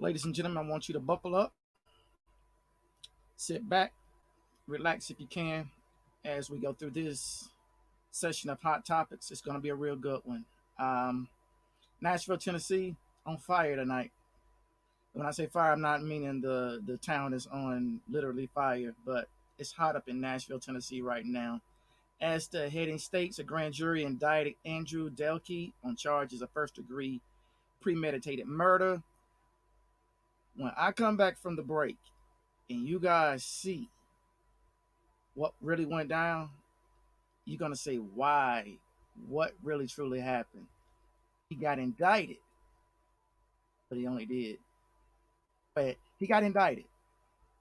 Ladies and gentlemen, I want you to buckle up, sit back, relax if you can, as we go through this session of hot topics. It's going to be a real good one. Um, Nashville, Tennessee, on fire tonight. When I say fire, I'm not meaning the town is on literally fire, but it's hot up in Nashville, Tennessee right now. As the heading states, a grand jury indicted Andrew Delke on charges of first degree premeditated murder. When I come back from the break and you guys see what really went down, you're going to say, why? What really truly happened? He got indicted, but he only did. But he got indicted,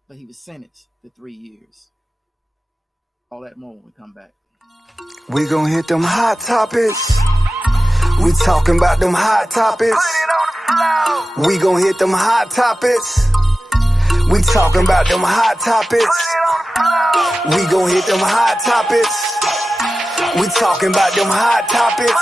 but he was sentenced to 3 years. All that more when we come back. We gon' hit them hot topics. We talking about them hot topics. We gon' hit them hot topics. We talking about them hot topics. We gon' hit them hot topics. We talking about them hot topics.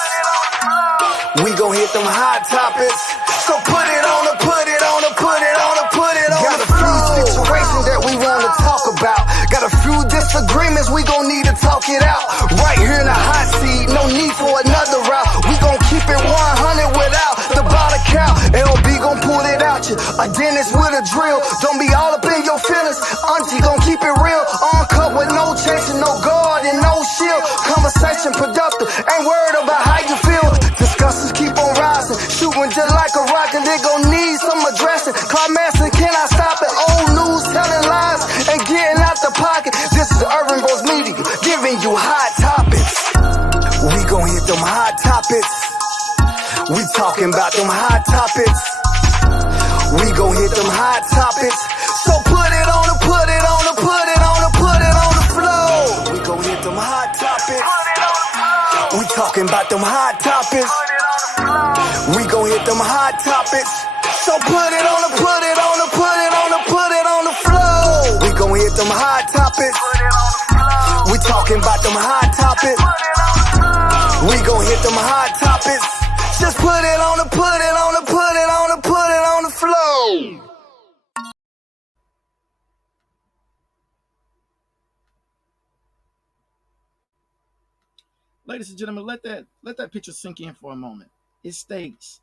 We gon' hit them hot topics. So put it on the, put it on the, put it on the, put it on. Got a few situations that we wanna talk about. Got a few disagreements, we gon' need to talk it out. Right here in the hot seat, no need for another route. We gon' keep it 100 without the bottom count. LB gon' pull it out you, a dentist with a drill. Don't be all up in your feelings, auntie gon' keep it real. Uncut with no chasing, no guard and no shield. Conversation productive, ain't worried about how you feel. Discussions keep on rising, shooting just like a rocket. They gon' need some addressing. Climaxing, can I stop it? Old news telling lies and getting out the pocket. This is Urban Bros Media, giving you hot topics. We gon' hit them hot topics. We talking about them hot topics. We gon' hit them hot topics. So put it on the, put it on the, put it on the, put it on the floor. We gon' hit them hot topics. We talking about them hot topics. We gon' hit them hot topics. So put it on the, put it on the, put it on the, put it on the floor. We gon' hit them hot topics. We talking about them hot topics. We gon' hit them hot topics. Just put it on the, put it on the, put it on the, put it on the floor. Ladies and gentlemen, let that picture sink in for a moment. It states,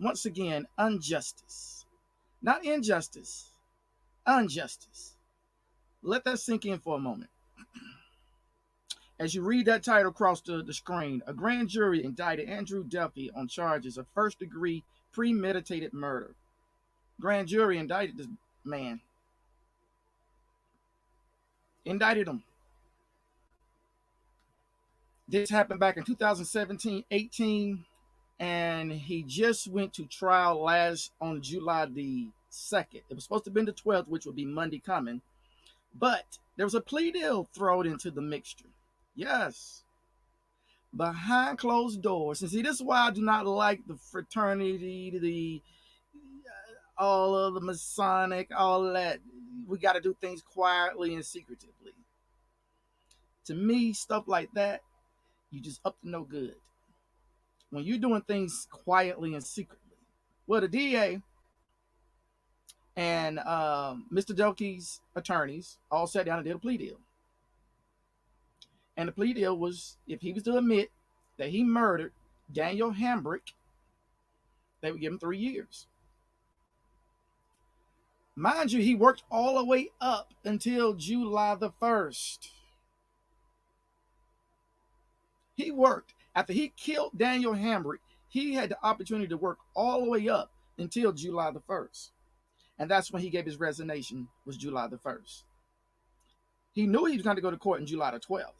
once again, injustice. Not injustice, injustice. Let that sink in for a moment. As you read that title across the screen, a grand jury indicted Andrew Delke on charges of first-degree premeditated murder. Grand jury indicted this man. Indicted him. This happened back in 2017-18, and he just went to trial last on July the 2nd. It was supposed to have been the 12th, which would be Monday coming, but there was a plea deal thrown into the mixture. Yes, behind closed doors. And see, this is why I do not like the fraternity, all of the Masonic, all of that. We got to do things quietly and secretively. To me, stuff like that, you just up to no good. When you're doing things quietly and secretly. Well, the DA and Mr. Delke's attorneys all sat down and did a plea deal. And the plea deal was, if he was to admit that he murdered Daniel Hambrick, they would give him 3 years. Mind you, he worked all the way up until July the 1st. He worked. After he killed Daniel Hambrick, he had the opportunity to work all the way up until July the 1st. And that's when he gave his resignation, was July the 1st. He knew he was going to go to court in July the 12th.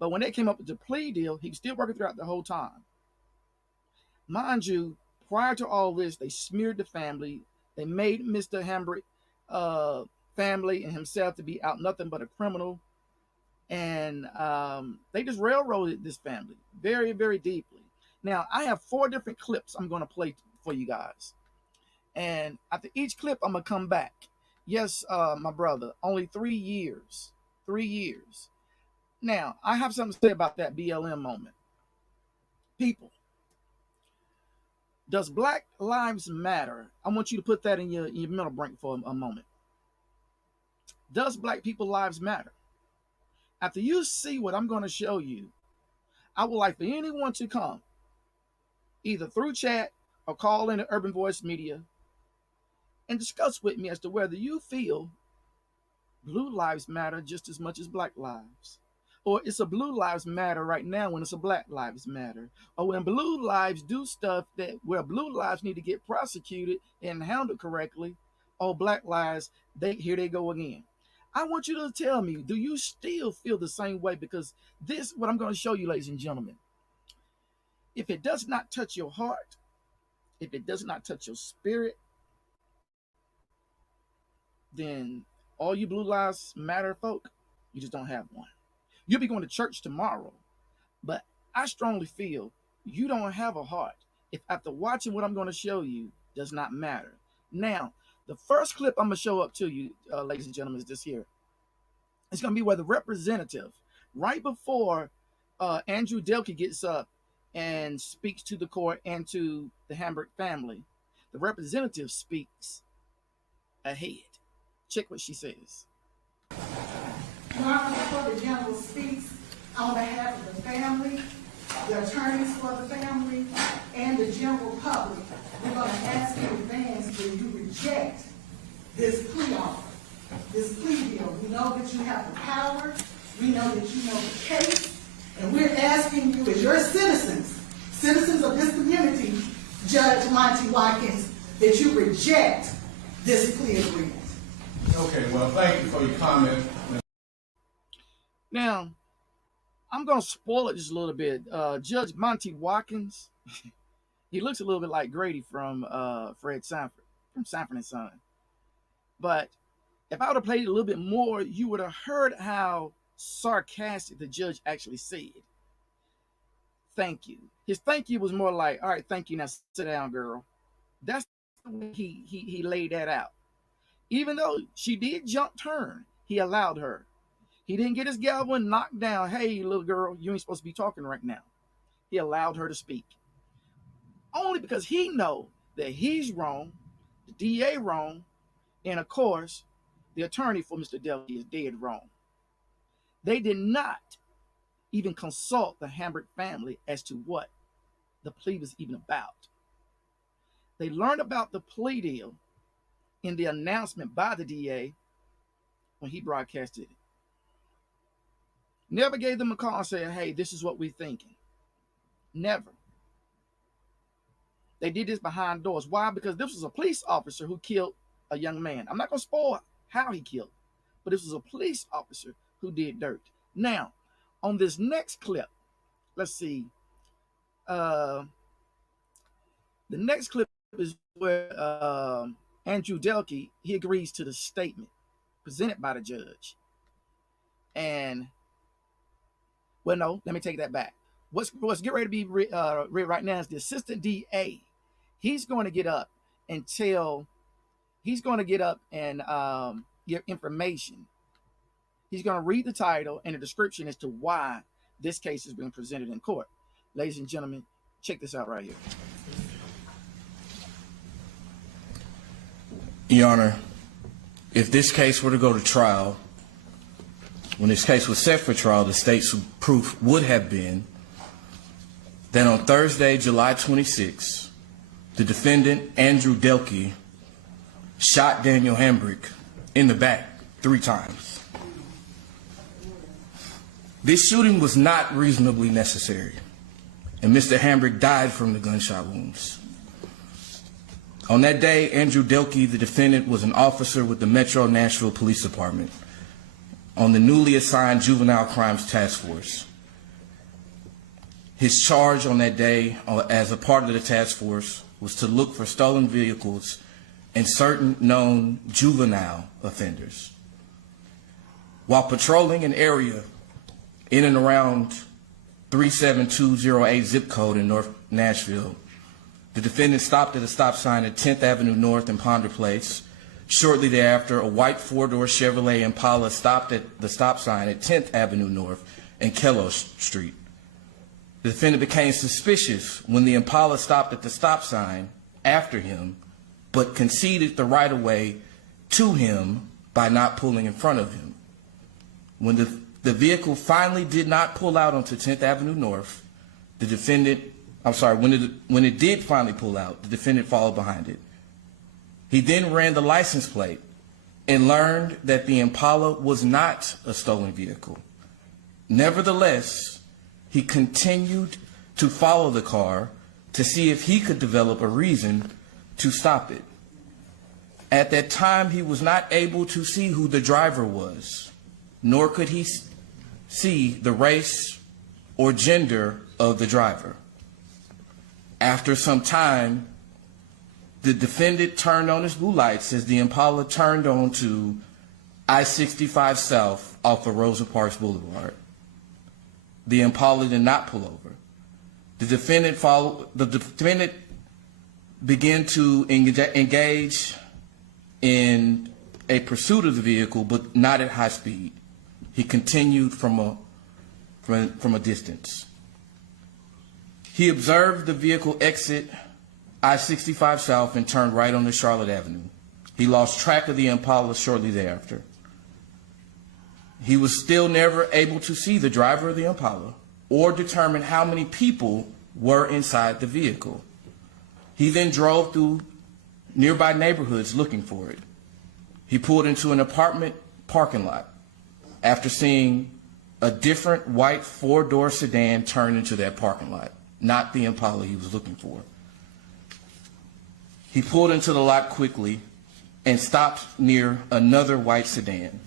But when they came up with the plea deal, he was still working throughout the whole time. Mind you, prior to all this, they smeared the family. They made Mr. Hambrick family and himself to be out nothing but a criminal. And they just railroaded this family very, very deeply. Now, I have 4 different clips I'm going to play for you guys. And after each clip, I'm going to come back. Yes, my brother, only 3 years. 3 years. Now, I have something to say about that BLM moment. People, Does Black Lives Matter? I want you to put that in your mental break for a moment. Does Black people lives matter? After you see what I'm going to show you, I would like for anyone to come, either through chat or call in the Urban Voice Media, and discuss with me as to whether you feel blue lives matter just as much as Black lives. Or it's a blue lives matter right now when it's a Black lives matter. Or when blue lives do stuff that where blue lives need to get prosecuted and handled correctly, or Black lives, here they go again. I want you to tell me, do you still feel the same way? Because this, what I'm going to show you, ladies and gentlemen, if it does not touch your heart, if it does not touch your spirit, then all you blue lives matter folk, you just don't have one. You'll be going to church tomorrow, but I strongly feel you don't have a heart if after watching what I'm going to show you does not matter. Now, the first clip I'm going to show up to you, ladies and gentlemen, is this here. It's going to be where the representative, right before Andrew Delke gets up and speaks to the court and to the Hambrick family, the representative speaks ahead. Check what she says. Before the general speaks on behalf of the family, the attorneys for the family, and the general public, we're going to ask in advance that you reject this plea offer, this plea deal. We know that you have the power, we know that you know the case, and we're asking you as your citizens of this community, Judge Monty Watkins, that you reject this plea agreement. Okay, well, thank you for your comment. Now, I'm going to spoil it just a little bit. Judge Monty Watkins, he looks a little bit like Grady from Fred Sanford, from Sanford and Son. But if I would have played it a little bit more, you would have heard how sarcastic the judge actually said. Thank you. His thank you was more like, all right, thank you, now sit down, girl. That's the way he laid that out. Even though she did jump turn, he allowed her. He didn't get his gavel and knocked down, hey, little girl, you ain't supposed to be talking right now. He allowed her to speak. Only because he know that he's wrong, the DA wrong, and of course, the attorney for Mr. Delke is dead wrong. They did not even consult the Hambrick family as to what the plea was even about. They learned about the plea deal in the announcement by the DA when he broadcasted it. Never gave them a call and said, hey, this is what we're thinking. Never. They did this behind doors. Why? Because this was a police officer who killed a young man. I'm not going to spoil how he killed, but this was a police officer who did dirt. Now, on this next clip, let's see. The next clip is where Andrew Delke, he agrees to the statement presented by the judge. And, well, no, let me take that back. What's getting ready to be read right now is the assistant DA. He's going to get up and give information. He's going to read the title and the description as to why this case is being presented in court. Ladies and gentlemen, check this out right here. Your Honor, if this case were to go to trial, when this case was set for trial, the state's proof would have been that on Thursday, July 26, the defendant, Andrew Delke, shot Daniel Hambrick in the back 3 times. This shooting was not reasonably necessary, and Mr. Hambrick died from the gunshot wounds. On that day, Andrew Delke, the defendant, was an officer with the Metro Nashville Police Department on the newly assigned Juvenile Crimes Task Force. His charge on that day as a part of the task force was to look for stolen vehicles and certain known juvenile offenders. While patrolling an area in and around 37208 zip code in North Nashville, the defendant stopped at a stop sign at 10th Avenue North and Ponder Place. Shortly thereafter, a white 4-door Chevrolet Impala stopped at the stop sign at 10th Avenue North and Kello Street. The defendant became suspicious when the Impala stopped at the stop sign after him, but conceded the right-of-way to him by not pulling in front of him. When the vehicle finally did not pull out onto 10th Avenue North, when it did finally pull out, the defendant followed behind it. He then ran the license plate and learned that the Impala was not a stolen vehicle. Nevertheless, he continued to follow the car to see if he could develop a reason to stop it. At that time, he was not able to see who the driver was, nor could he see the race or gender of the driver. After some time, the defendant turned on his blue lights as the Impala turned onto I-65 South off of Rosa Parks Boulevard. The Impala did not pull over. The defendant began to engage in a pursuit of the vehicle, but not at high speed. He continued from a distance. He observed the vehicle exit I-65 South and turned right onto Charlotte Avenue. He lost track of the Impala shortly thereafter. He was still never able to see the driver of the Impala or determine how many people were inside the vehicle. He then drove through nearby neighborhoods looking for it. He pulled into an apartment parking lot after seeing a different white four-door sedan turn into that parking lot, not the Impala he was looking for. He pulled into the lot quickly and stopped near another white sedan.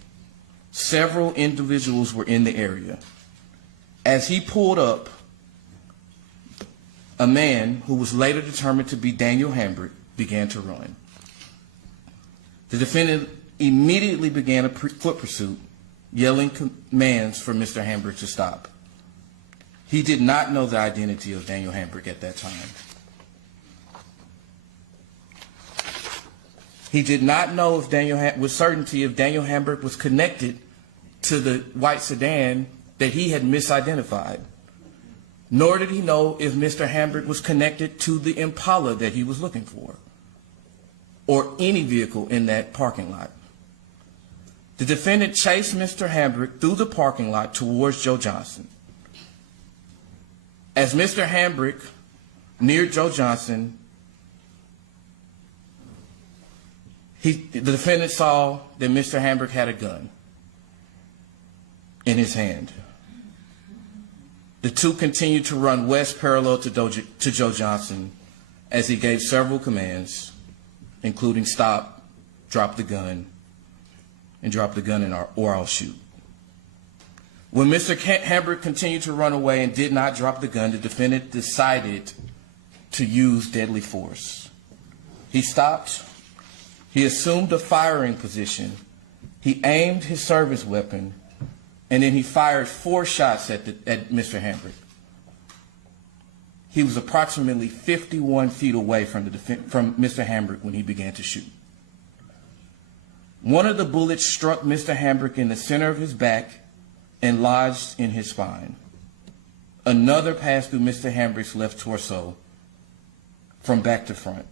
Several individuals were in the area. As he pulled up, a man who was later determined to be Daniel Hambrick began to run. The defendant immediately began a foot pursuit, yelling commands for Mr. Hambrick to stop. He did not know the identity of Daniel Hambrick at that time. He did not know with certainty if Daniel Hambrick was connected to the white sedan that he had misidentified, nor did he know if Mr. Hambrick was connected to the Impala that he was looking for, or any vehicle in that parking lot. The defendant chased Mr. Hambrick through the parking lot towards Joe Johnson. As Mr. Hambrick neared Joe Johnson, the defendant saw that Mr. Hambrick had a gun in his hand. The two continued to run west parallel to Joe Johnson as he gave several commands, including stop, drop the gun, and drop the gun or I'll shoot. When Mr. Hambrick continued to run away and did not drop the gun, the defendant decided to use deadly force. He stopped. He assumed a firing position. He aimed his service weapon, and then he fired 4 shots at Mr. Hambrick. He was approximately 51 feet away from Mr. Hambrick when he began to shoot. One of the bullets struck Mr. Hambrick in the center of his back and lodged in his spine. Another passed through Mr. Hambrick's left torso from back to front.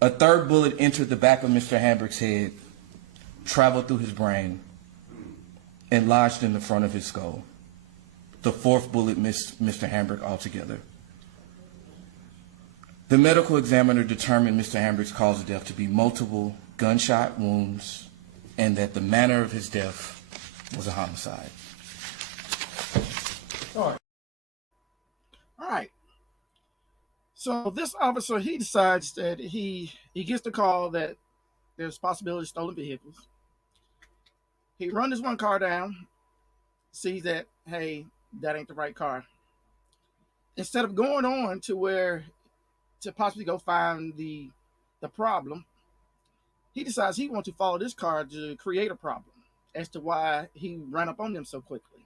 A third bullet entered the back of Mr. Hambrick's head, traveled through his brain, and lodged in the front of his skull. The 4th bullet missed Mr. Hambrick altogether. The medical examiner determined Mr. Hambrick's cause of death to be multiple gunshot wounds and that the manner of his death was a homicide. All right. So this officer, he decides that he gets the call that there's possibility of stolen vehicles. He runs this one car down, sees that, hey, that ain't the right car. Instead of going on to possibly go find the problem, he decides he wants to follow this car to create a problem as to why he ran up on them so quickly.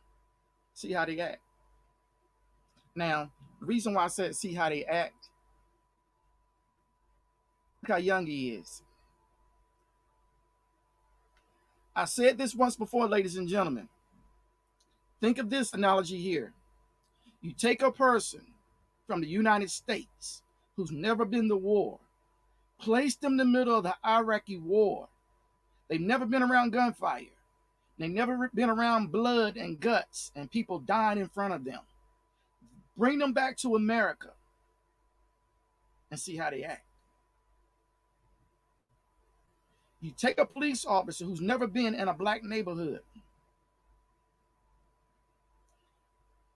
See how they act. Now, the reason why I said see how they act, look how young he is. I said this once before, ladies and gentlemen. Think of this analogy here. You take a person from the United States who's never been to war, place them in the middle of the Iraqi war. They've never been around gunfire. They've never been around blood and guts and people dying in front of them. Bring them back to America and see how they act. You take a police officer who's never been in a black neighborhood.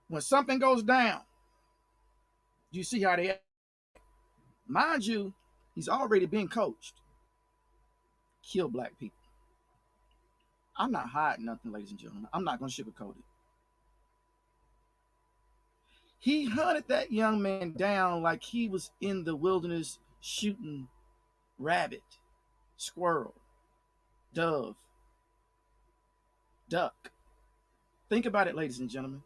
When something goes down, you see how they act. Mind you, he's already been coached. Kill black people. I'm not hiding nothing, ladies and gentlemen. I'm not going to sugarcoat it. He hunted that young man down like he was in the wilderness shooting rabbit, squirrel, dove, duck. Think about it, ladies and gentlemen.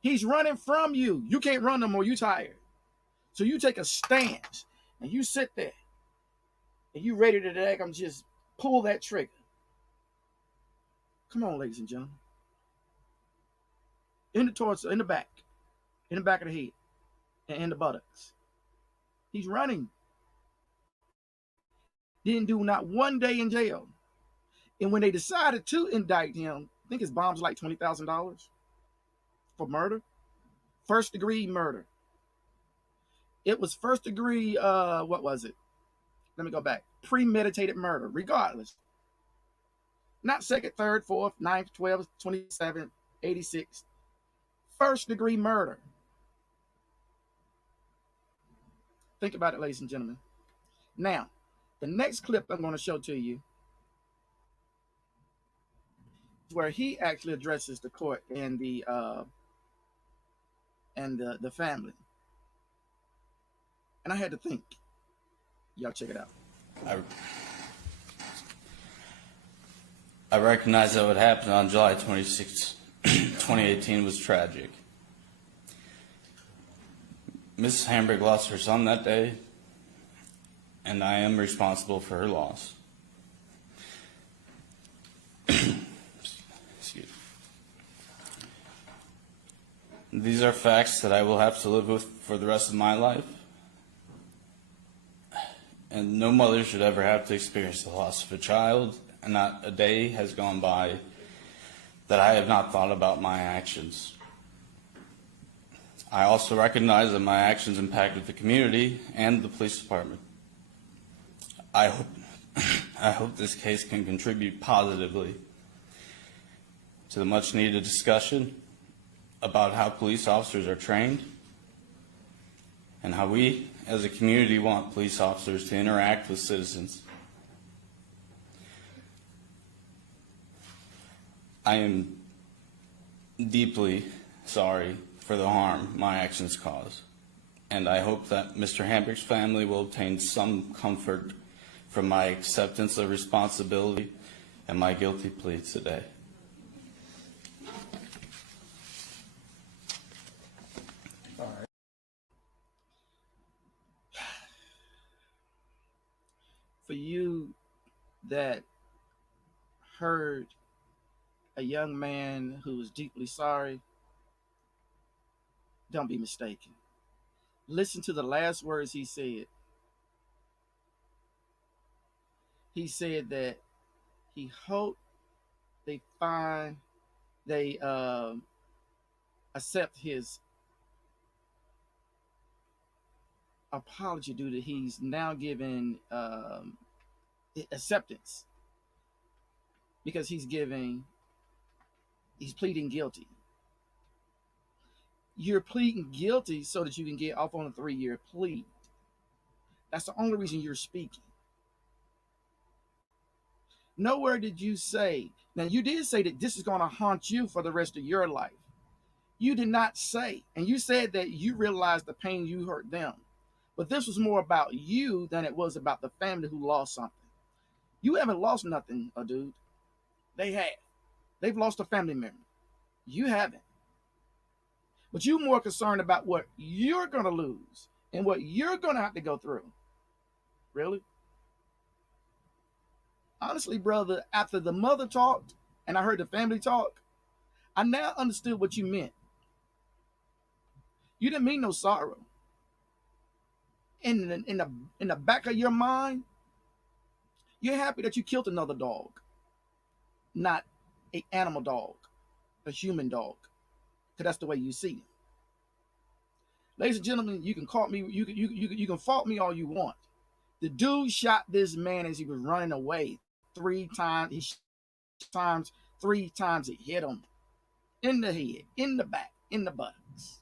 He's running from you. You can't run no more. You're tired. So you take a stance and you sit there and you ready to just pull that trigger. Come on, ladies and gentlemen. In the torso, in the back of the head, and in the buttocks. He's running. Didn't do not one day in jail. And when they decided to indict him, I think his bond's like $20,000 for murder. First degree murder. It was first degree, what was it? Let me go back. Premeditated murder, regardless. Not second, third, fourth, 9th, 12th, 27th, 86th. First degree murder. Think about it, ladies and gentlemen. Now, the next clip I'm going to show to you is where he actually addresses the court and the family. And I had to think. Y'all check it out. I recognize that what happened on July 26, 2018 was tragic. Mrs. Hambrick lost her son that day, and I am responsible for her loss. Excuse me. These are facts that I will have to live with for the rest of my life, and no mother should ever have to experience the loss of a child, and not a day has gone by that I have not thought about my actions. I also recognize that my actions impacted the community and the police department. I hope this case can contribute positively to the much needed discussion about how police officers are trained and how we as a community want police officers to interact with citizens. I am deeply sorry for the harm my actions cause, and I hope that Mr. Hambrick's family will obtain some comfort from my acceptance of responsibility and my guilty plea today. For you that heard a young man who was deeply sorry, don't be mistaken. Listen to the last words he said. He said that he hoped they accept his apology due to he's now given acceptance because he's pleading guilty. You're pleading guilty so that you can get off on a 3-year plea. That's the only reason you're speaking. Nowhere did you say, now you did say that this is going to haunt you for the rest of your life. You did not say, and you said that you realized the pain you hurt them. But this was more about you than it was about the family who lost something. You haven't lost nothing, dude. They have. They've lost a family member. You haven't. But you're more concerned about what you're going to lose and what you're going to have to go through. Really? Honestly, brother, after the mother talked and I heard the family talk, I now understood what you meant. You didn't mean no sorrow. In the back of your mind, you're happy that you killed another dog, not an animal dog, a human dog, because that's the way you see it. Ladies and gentlemen, you can call me, you can fault me all you want. The dude shot this man as he was running away 3 times. Three times it hit him in the head, in the back, in the buttocks.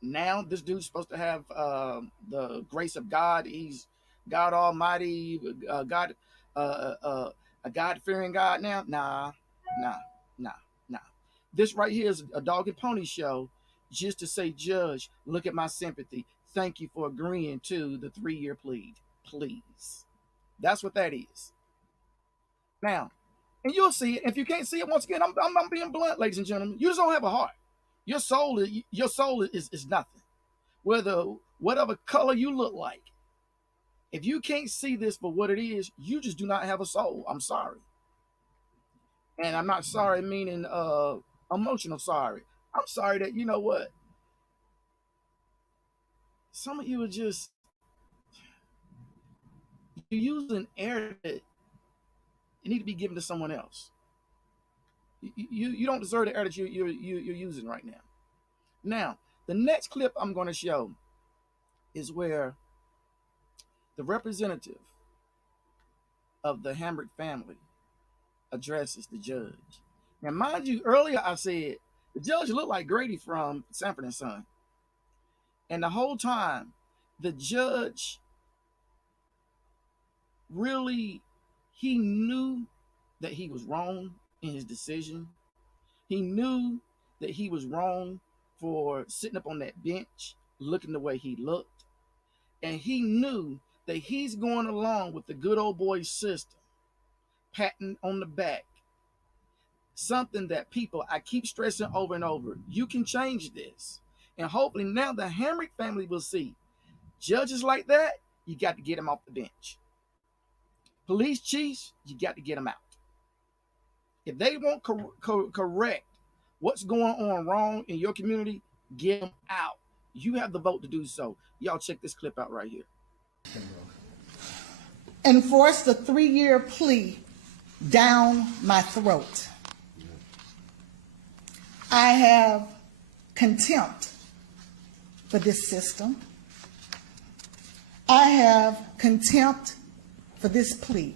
Now this dude's supposed to have the grace of God. He's God Almighty, a God-fearing God now. Nah. This right here is a dog and pony show just to say, Judge, look at my sympathy. Thank you for agreeing to the 3-year plea. Please. That's what that is. Now, and you'll see it. If you can't see it, once again, I'm being blunt, ladies and gentlemen. You just don't have a heart. Your soul is nothing. Whatever color you look like, if you can't see this for what it is, you just do not have a soul. I'm sorry. And I'm not sorry meaning emotional sorry. I'm sorry that, you know what? Some of you are just, you're using air that it need to be given to someone else. You don't deserve the air that you're using right now. Now, the next clip I'm going to show is where the representative of the Hambrick family addresses the judge. Now, mind you, earlier I said the judge looked like Grady from Sanford and Son. And the whole time, the judge really, he knew that he was wrong in his decision. He knew that he was wrong for sitting up on that bench, looking the way he looked. And he knew that he's going along with the good old boy system, patting on the back. Something that people, I keep stressing over and over, you can change this. And hopefully now the Hambrick family will see, judges like that, you got to get them off the bench. Police chiefs, you got to get them out. If they won't correct what's going on wrong in your community, get them out. You have the vote to do so. Y'all check this clip out right here. Enforce the 3-year plea down my throat. I have contempt for this system. I have contempt for this plea.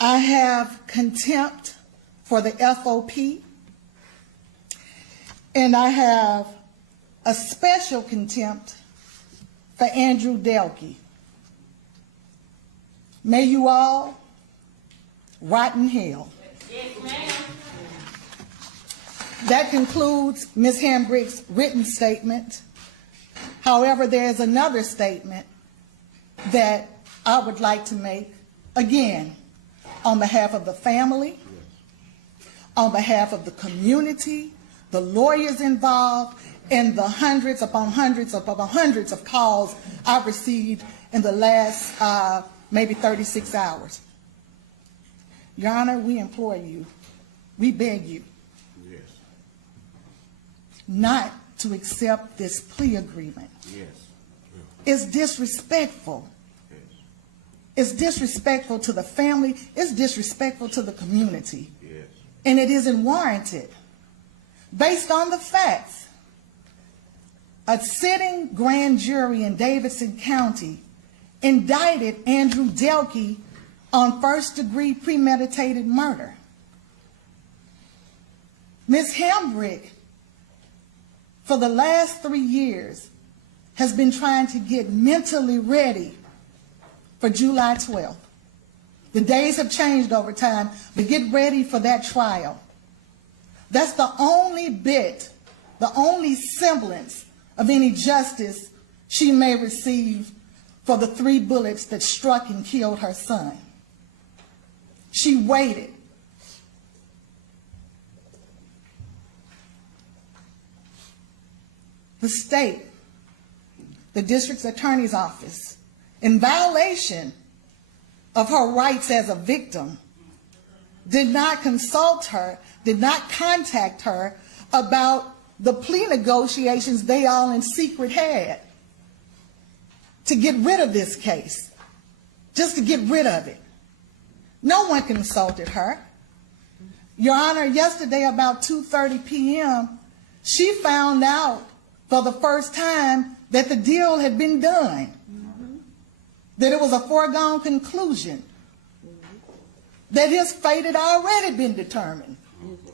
I have contempt for the FOP. And I have a special contempt for Andrew Delke. May you all rot in hell. Yes, ma'am. That concludes Ms. Hambrick's written statement. However, there is another statement that I would like to make, again, on behalf of the family, on behalf of the community, the lawyers involved, and the hundreds upon hundreds of calls I've received in the last maybe 36 hours. Your Honor, we implore you, we beg you, Yes. not to accept this plea agreement. Yes. It's disrespectful. Yes. It's disrespectful to the family. It's disrespectful to the community. Yes. And it isn't warranted. Based on the facts, a sitting grand jury in Davidson County indicted Andrew Delke on first-degree premeditated murder. Ms. Hambrick, for the last 3 years, has been trying to get mentally ready for July 12th. The days have changed over time, but get ready for that trial. That's the only bit, the only semblance of any justice she may receive for the 3 bullets that struck and killed her son. She waited. The state, the district attorney's office, in violation of her rights as a victim, did not consult her, did not contact her about the plea negotiations they all in secret had to get rid of this case, just to get rid of it. No one consulted her. Your Honor, yesterday about 2:30 p.m., she found out for the first time that the deal had been done, that it was a foregone conclusion, that his fate had already been determined.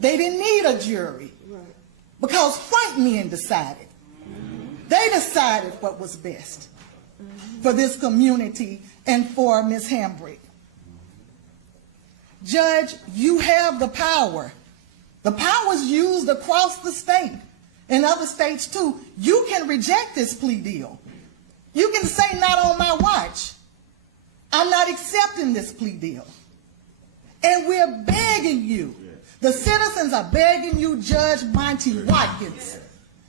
They didn't need a jury because white men decided. They decided what was best for this community and for Ms. Hambrick. Judge, you have the power. The power is used across the state and other states too. You can reject this plea deal. You can say, not on my watch. I'm not accepting this plea deal. And we're begging you, the citizens are begging you, Judge Monty Watkins,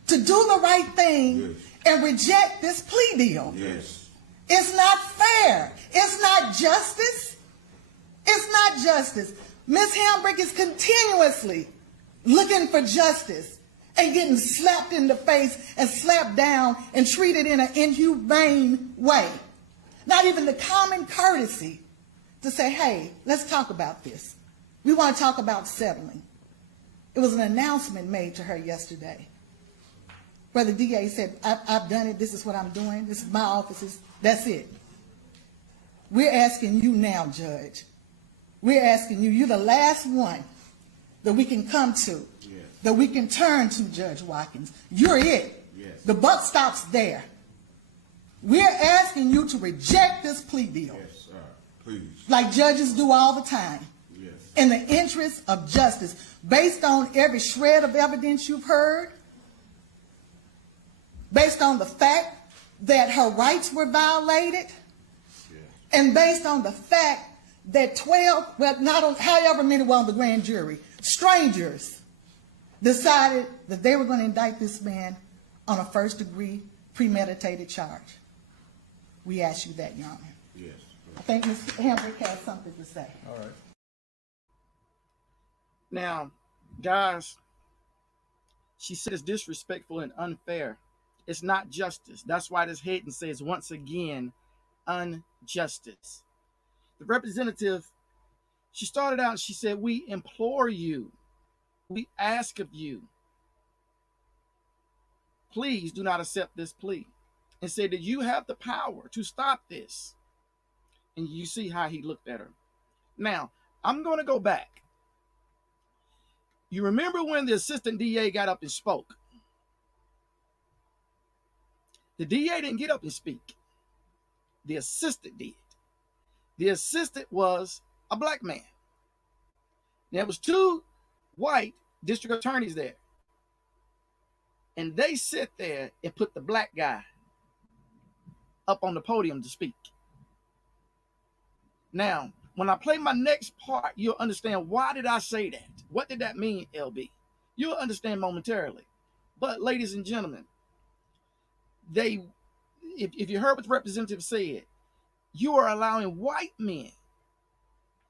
to do the right thing and reject this plea deal. It's not fair. It's not justice. It's not justice. Ms. Hambrick is continuously looking for justice and getting slapped in the face and slapped down and treated in an inhumane way. Not even the common courtesy to say, hey, let's talk about this. We want to talk about settling. It was an announcement made to her yesterday where the DA said, I've done it. This is what I'm doing. This is my office. That's it. We're asking you now, Judge. We're asking you, you're the last one that we can come to, that we can turn to, Judge Watkins. You're it. The buck stops there. We're asking you to reject this plea deal. Please. Like judges do all the time. In the interest of justice, based on every shred of evidence you've heard, based on the fact that her rights were violated, and based on the fact that 12, well, not on, however many were on the grand jury, strangers decided that they were going to indict this man on a first-degree premeditated charge. We ask you that, Your Honor. Yes. I think Ms. Hambrick has something to say. All right. Now, guys, she said it's disrespectful and unfair. It's not justice. That's why this heading says, once again, unjustice. The representative, she started out and she said, we implore you, we ask of you, please do not accept this plea. And said that you have the power to stop this. And you see how he looked at her. Now, I'm going to go back. You remember when the assistant DA got up and spoke? The DA didn't get up and speak. The assistant did. The assistant was a black man. There was two white district attorneys there. And they sit there and put the black guy up on the podium to speak. Now, when I play my next part, you'll understand why did I say that? What did that mean, LB? You'll understand momentarily. But ladies and gentlemen, if you heard what the representative said, you are allowing white men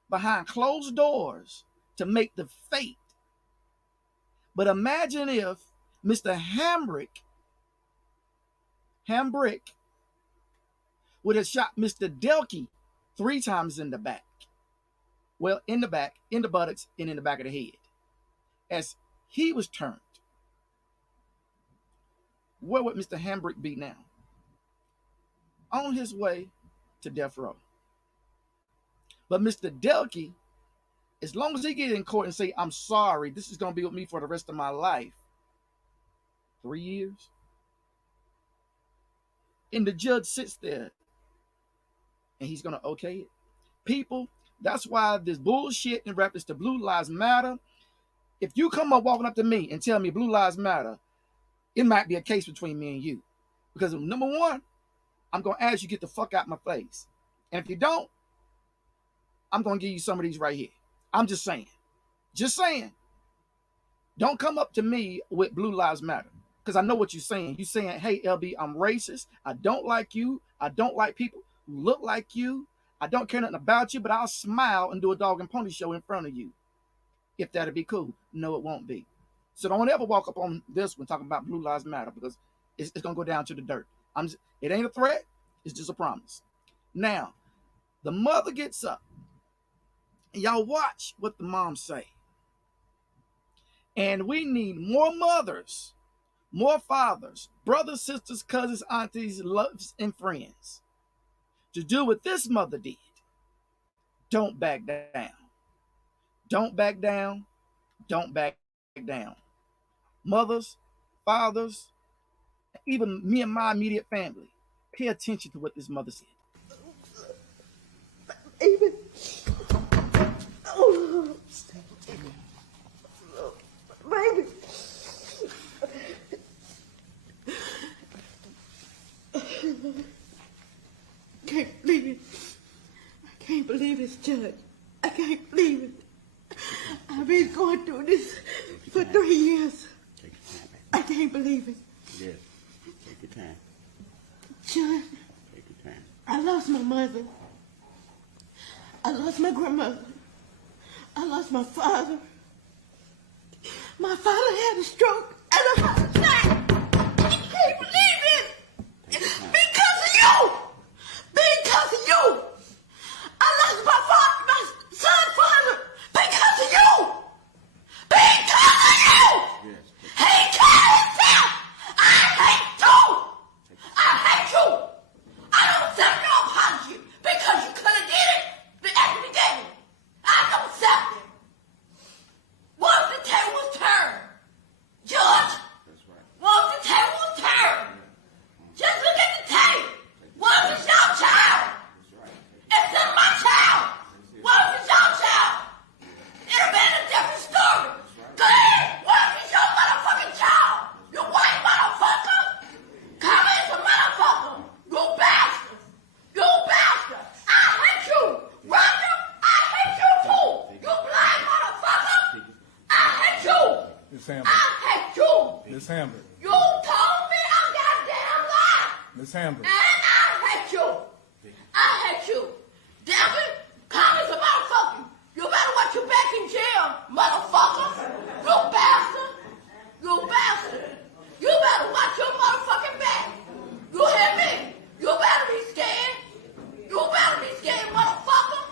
behind closed doors to make the fate. But imagine if Mr. Hambrick would have shot Mr. Delke 3 times in the back. Well, in the back, in the buttocks, and in the back of the head. As he was turned. Where would Mr. Hambrick be now? On his way to death row. But Mr. Delke, as long as he get in court and say, I'm sorry, this is going to be with me for the rest of my life. 3 years. And the judge sits there and he's going to okay it. People, that's why this bullshit in reference to Blue Lives Matter, if you come up walking up to me and tell me Blue Lives Matter, it might be a case between me and you. Because number one, I'm going to ask you to get the fuck out my face. And if you don't, I'm going to give you some of these right here. I'm just saying. Just saying. Don't come up to me with Blue Lives Matter. Because I know what you're saying. You're saying, hey, LB, I'm racist. I don't like you. I don't like people who look like you. I don't care nothing about you, but I'll smile and do a dog and pony show in front of you. if that'll be cool. No, it won't be. So don't ever walk up on this one talking about Blue Lives Matter, because it's going to go down to the dirt. It ain't a threat. It's just a promise. Now, the mother gets up. And y'all watch what the moms say. And we need more mothers, more fathers, brothers, sisters, cousins, aunties, loves, and friends to do what this mother did. Don't back down. Don't back down. Don't back down. Mothers, fathers, even me and my immediate family, pay attention to what this mother said. Even, oh, baby. Can't believe it. I can't believe it's Judge. I can't believe it. I've been going through this for 3 years. Take your time, I can't believe it. baby. Yes. Take your time. Judge, Take your time. I lost my mother. I lost my grandmother. I lost my father. My father had a stroke and a heart attack. I can't believe it. Because of you. Because of you. I lost my father, my son's father. Because of you. Because of you. Yes. He killed himself. I hate you. I hate you. I don't accept no apology because you could have did it at the beginning. I don't accept it. Once the tables turn, Judge, That's right. once the tables turn, just look at the tape. Once it's your child, That's right. it's not my child. Once it's your child, it'll be a different story. Go ahead, once it's your motherfucking child, you white motherfucker. Come as a motherfucker. You bastard. You bastard. I hate you. Roger, I hate you too. You blind motherfucker. I hate you. Miss I Hambrick. hate you. Miss Hambrick. You told me a goddamn lie. Miss Hambrick. And I hate you. I hate you. Damn it. Come as a motherfucker. You better watch your back in jail, motherfucker. You bastard. You bastard. You better watch your motherfucking back. You hear me? You better be scared. You better be scared, motherfucker.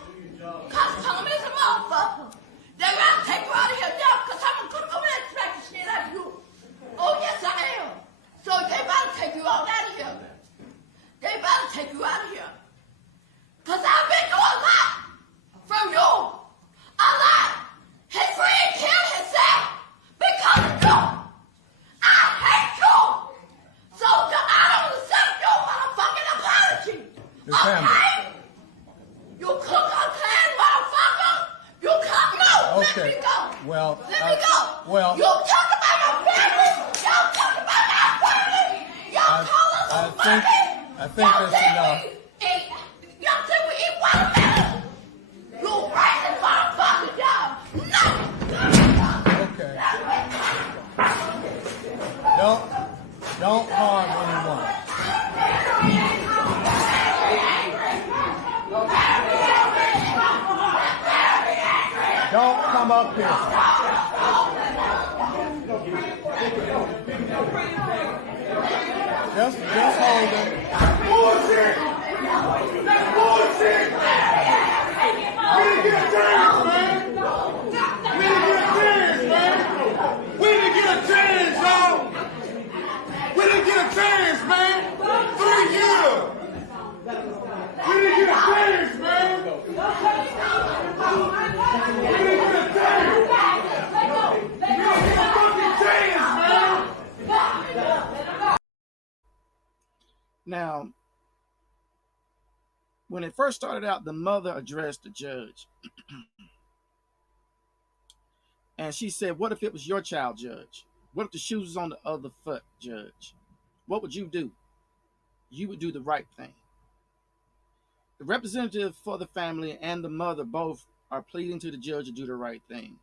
Cause Tom is a motherfucker. They gotta take you out of here now, cause I'm gonna come in and smack the shit out of you. Oh yes I am. So they better take you all out of here. They better take you out of here. Cause I've been through a lot from you. A lot. His friend killed himself because of you. I hate you. So I don't accept your motherfucking apology. Miss Hambrick. You cook a clan, motherfucker. You come no. Let Okay. me go. Well, Let me go. well- You talk about my family. Y'all talk about my family. Y'all call us I a think- fucking. I think Y'all that's say enough. Y'all say we eat watermelon. You racist motherfucker, y'all. No. Okay. Don't harm anyone. Don't come up here. Just hold it. Bullshit! That's bullshit! We didn't get a chance, man! We didn't get a chance, man! We didn't get a chance, y'all! We didn't get a chance, man! 3 years! We didn't get a chance, man! We didn't get a chance! We didn't get a fucking chance, man! Now, when it first started out, the mother addressed the judge. And she said, what if it was your child, Judge? What if the shoe was on the other foot, Judge? What would you do? You would do the right thing. The representative for the family and the mother both are pleading to the judge to do the right thing.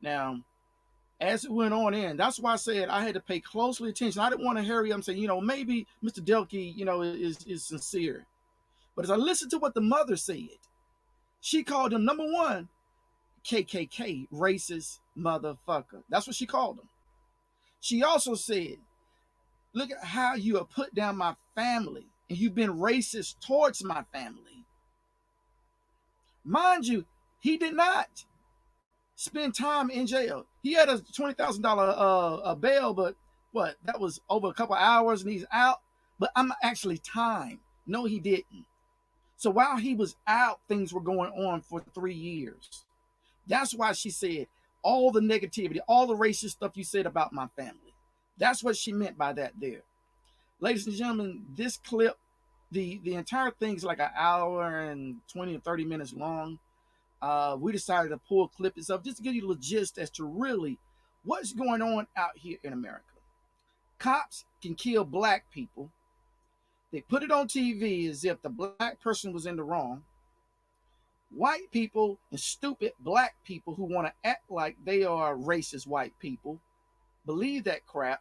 Now, as it went on in, that's why I said I had to pay closely attention. I didn't want to hurry up and say, maybe Mr. Delke, is sincere. But as I listened to what the mother said, she called him, number one, KKK, racist motherfucker. That's what she called him. She also said, look at how you have put down my family and you've been racist towards my family. Mind you, he did not spend time in jail. He had a $20,000 bail, but what? That was over a couple hours and he's out. But I'm actually time. No, he didn't. So while he was out, things were going on for 3 years. That's why she said all the negativity, all the racist stuff you said about my family. That's what she meant by that there. Ladies and gentlemen, this clip, the entire thing is like an hour and 20 or 30 minutes long. We decided to pull clips of just to give you the gist as to really what's going on out here in America. Cops can kill black people. They put it on TV as if the black person was in the wrong. White people and stupid black people who want to act like they are racist white people believe that crap.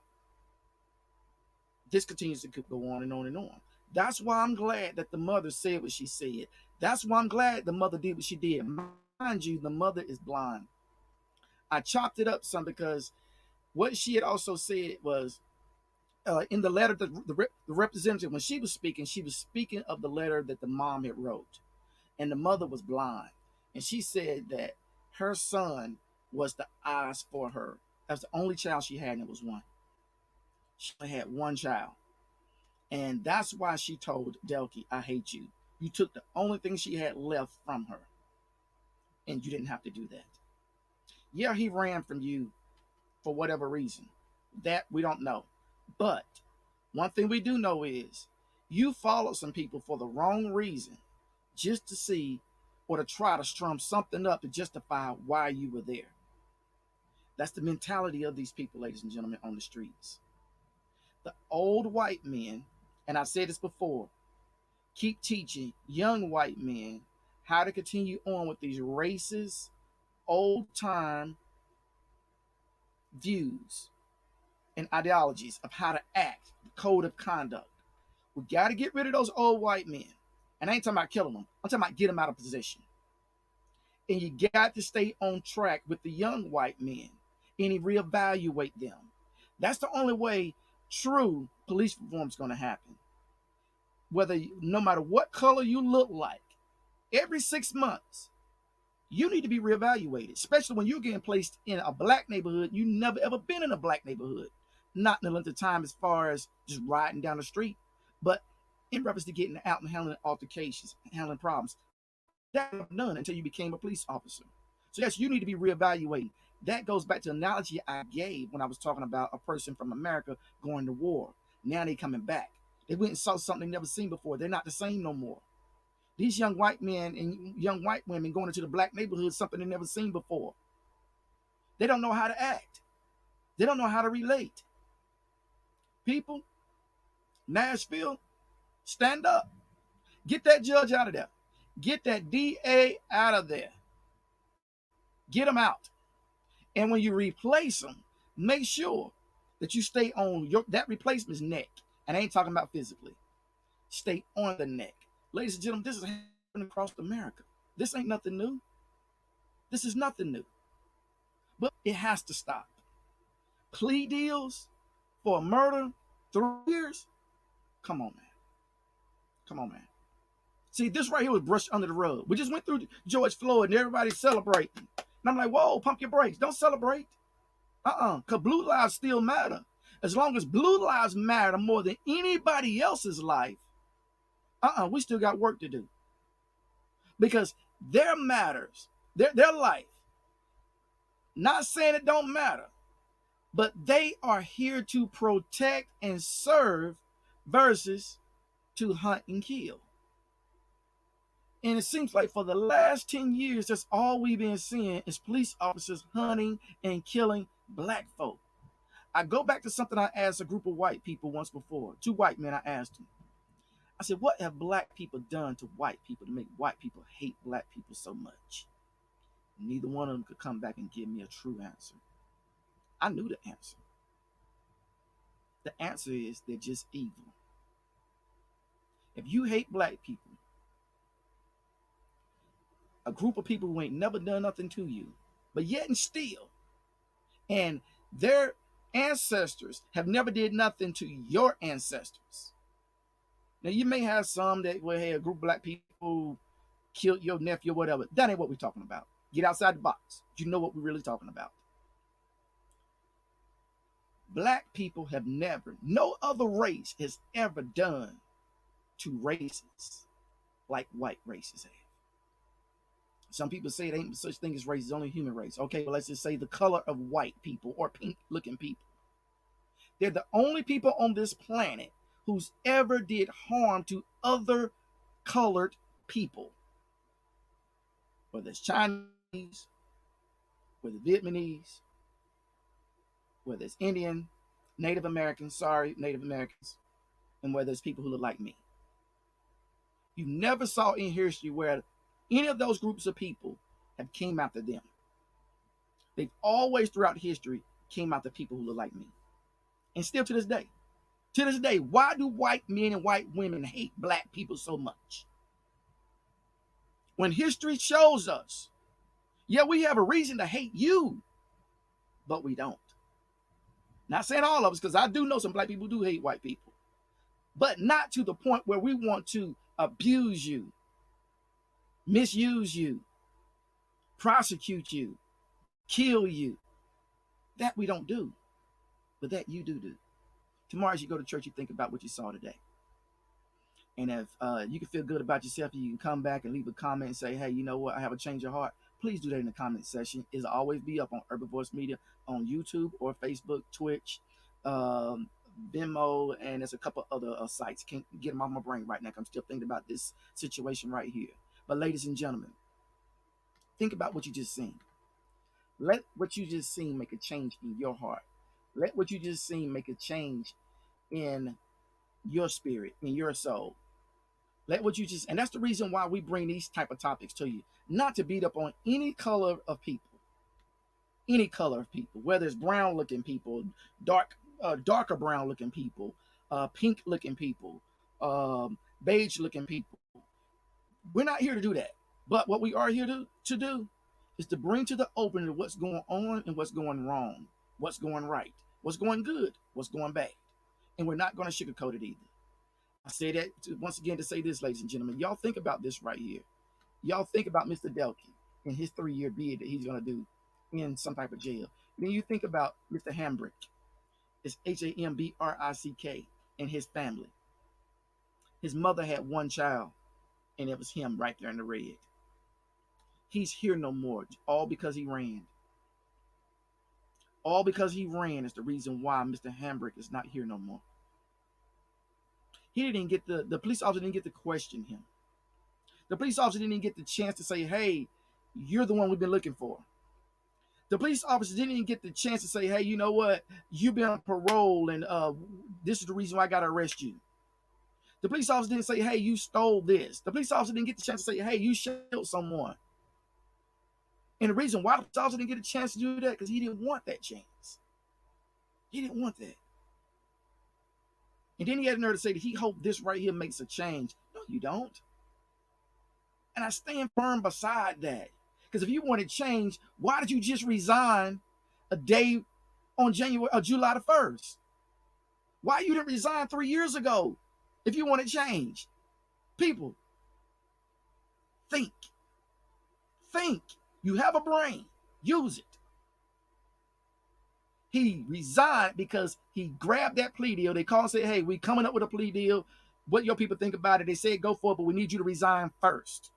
This continues to go on and on and on. That's why I'm glad that the mother said what she said. That's why I'm glad the mother did what she did. Mind you, the mother is blind. I chopped it up some because what she had also said was in the letter, the representative, when she was speaking of the letter that the mom had wrote. And the mother was blind. And she said that her son was the eyes for her. That was the only child she had, and it was one. She only had one child. And that's why she told Delke, I hate you. You took the only thing she had left from her. And you didn't have to do that. Yeah, he ran from you for whatever reason. That we don't know. But one thing we do know is you followed some people for the wrong reason just to see or to try to strum something up to justify why you were there. That's the mentality of these people, ladies and gentlemen, on the streets. The old white men, and I've said this before, keep teaching young white men how to continue on with these racist, old-time views and ideologies of how to act, the code of conduct. We got to get rid of those old white men. And I ain't talking about killing them. I'm talking about getting them out of position. And you got to stay on track with the young white men and reevaluate them. That's the only way true police reform is going to happen. No matter what color you look like, every 6 months, you need to be reevaluated, especially when you're getting placed in a black neighborhood. You never ever been in a black neighborhood. Not in the length of time as far as just riding down the street, but in reference to getting out and handling altercations, handling problems. That was done until you became a police officer. So yes, you need to be reevaluated. That goes back to the analogy I gave when I was talking about a person from America going to war. Now they coming back. They went and saw something they never seen before. They're not the same no more. These young white men and young white women going into the black neighborhood, something they never seen before. They don't know how to act. They don't know how to relate. People, Nashville, stand up. Get that judge out of there. Get that DA out of there. Get them out. And when you replace them, make sure that you stay on that replacement's neck. And I ain't talking about physically. Stay on the neck. Ladies and gentlemen, this is happening across America. This ain't nothing new. This is nothing new. But it has to stop. Plea deals for a murder, 3 years? Come on, man. Come on, man. See, this right here was brushed under the rug. We just went through George Floyd and everybody's celebrating. And I'm like, whoa, pump your brakes. Don't celebrate. Because blue lives still matter. As long as blue lives matter more than anybody else's life, we still got work to do. Because their matters, their life, not saying it don't matter, but they are here to protect and serve versus to hunt and kill. And it seems like for the last 10 years, that's all we've been seeing is police officers hunting and killing black folk. I go back to something I asked a group of white people once before. 2 white men, I asked them. I said, what have black people done to white people to make white people hate black people so much? Neither one of them could come back and give me a true answer. I knew the answer. The answer is they're just evil. If you hate black people, a group of people who ain't never done nothing to you, but yet and still, and their ancestors have never did nothing to your ancestors. Now, you may have some that, well, hey, a group of black people killed your nephew or whatever. That ain't what we're talking about. Get outside the box. You know what we're really talking about. Black people have never, no other race has ever done to races like white races have. Some people say it ain't such thing as race, it's only human race. Okay, well, let's just say the color of white people or pink-looking people. They're the only people on this planet who's ever did harm to other colored people. Whether it's Chinese, whether it's Vietnamese, whether it's Indian, Native Americans, and whether it's people who look like me. You never saw in history where any of those groups of people have came after them. They've always throughout history came after people who look like me. And still to this day, why do white men and white women hate black people so much? When history shows us, yeah, we have a reason to hate you, but we don't. Not saying all of us, because I do know some black people do hate white people, but not to the point where we want to abuse you, misuse you, prosecute you, kill you. That we don't do, but that you do. Tomorrow as you go to church, you think about what you saw today. And if you can feel good about yourself, you can come back and leave a comment and say, hey, you know what, I have a change of heart. Please do that in the comment section. It'll always be up on Urban Voice Media on YouTube or Facebook, Twitch, Venmo, and there's a couple other sites. Can't get them off my brain right now. I'm still thinking about this situation right here. But ladies and gentlemen, think about what you just seen. Let what you just seen make a change in your heart. Let what you just seen make a change in your spirit, in your soul. Let what you just, and that's the reason why we bring these type of topics to you. Not to beat up on any color of people. Any color of people, whether it's brown looking people, darker brown looking people, pink looking people, beige looking people. We're not here to do that. But what we are here to do is to bring to the open what's going on and what's going wrong, what's going right, what's going good, what's going bad. And we're not going to sugarcoat it either. I say that once again to say this, ladies and gentlemen. Y'all think about this right here. Y'all think about Mr. Delke and his 3-year bid that he's going to do in some type of jail. Then you think about Mr. Hambrick. It's Hambrick, and his family. His mother had one child, and it was him right there in the red. He's here no more, all because he ran. All because he ran is the reason why Mr. Hambrick is not here no more. He didn't get the police officer didn't get to question him. The police officer didn't even get the chance to say, hey, you're the one we've been looking for. The police officer didn't even get the chance to say, hey, you know what? You've been on parole and this is the reason why I got to arrest you. The police officer didn't say, hey, you stole this. The police officer didn't get the chance to say, hey, you shot someone. And the reason why the police officer didn't get a chance to do that, because he didn't want that chance. He didn't want that. And then he had the nerve to say that he hoped this right here makes a change. No, you don't. And I stand firm beside that. Because if you want to change, why did you just resign a day on July the 1st? Why you didn't resign 3 years ago if you want to change? People, think. Think. You have a brain. Use it. He resigned because he grabbed that plea deal. They called and said, hey, we coming up with a plea deal. What your people think about it? They said, go for it, but we need you to resign first.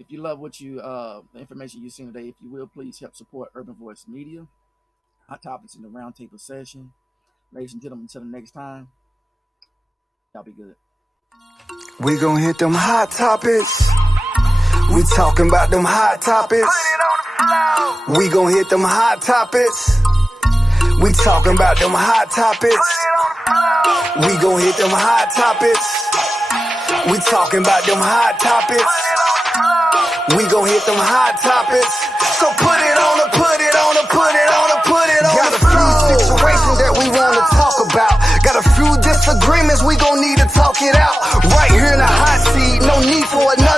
If you love what you, the information you've seen today, if you will, please help support Urban Voice Media. Hot topics in the roundtable session. Ladies and gentlemen, until the next time, y'all be good. We gon' hit them hot topics. We talking about them hot topics. We gon' hit them hot topics. We talking about them hot topics. We gon' hit them hot topics. We talking about them hot topics. We gon' hit them hot topics. So put it on the, put it on the, put it on the, put it on the floor. Got a few situations that we wanna talk about. Got a few disagreements, we gon' need to talk it out. Right here in the hot seat, no need for another.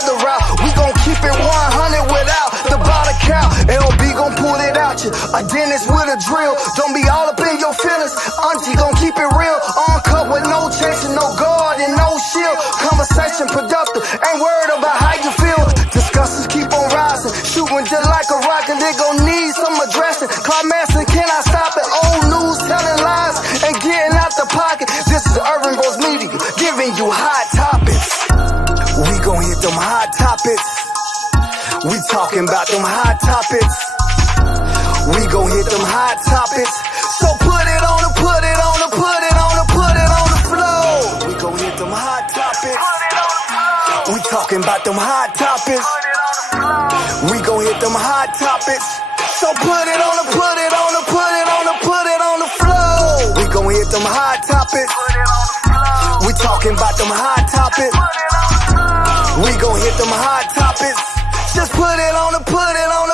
teacher, a dentist with a drill. Don't be all up in your feelings. Auntie gon' keep it real. Uncut with no chasing, no guard and no shield. Conversation productive, ain't worried about how you feel. Discussions keep on rising, shooting just like a rocket. They gon' need some addressing. Climaxing, can I stop it? Old news telling lies and getting out the pocket. This is Urban Bros Media, giving you hot topics. We gon' hit them hot topics. We talking about them hot topics. We gon' hit them hot topics. So put it on the, put it on the, put it on the, put it on the floor. We gon' hit them hot topics. We talking about them hot topics. We gon' hit them hot topics. So put it on the, put it on the, put it on the, put it on the floor. We gon' hit them hot topics. We talking about them hot topics. We gon' hit them hot topics. Just put it on the, put it on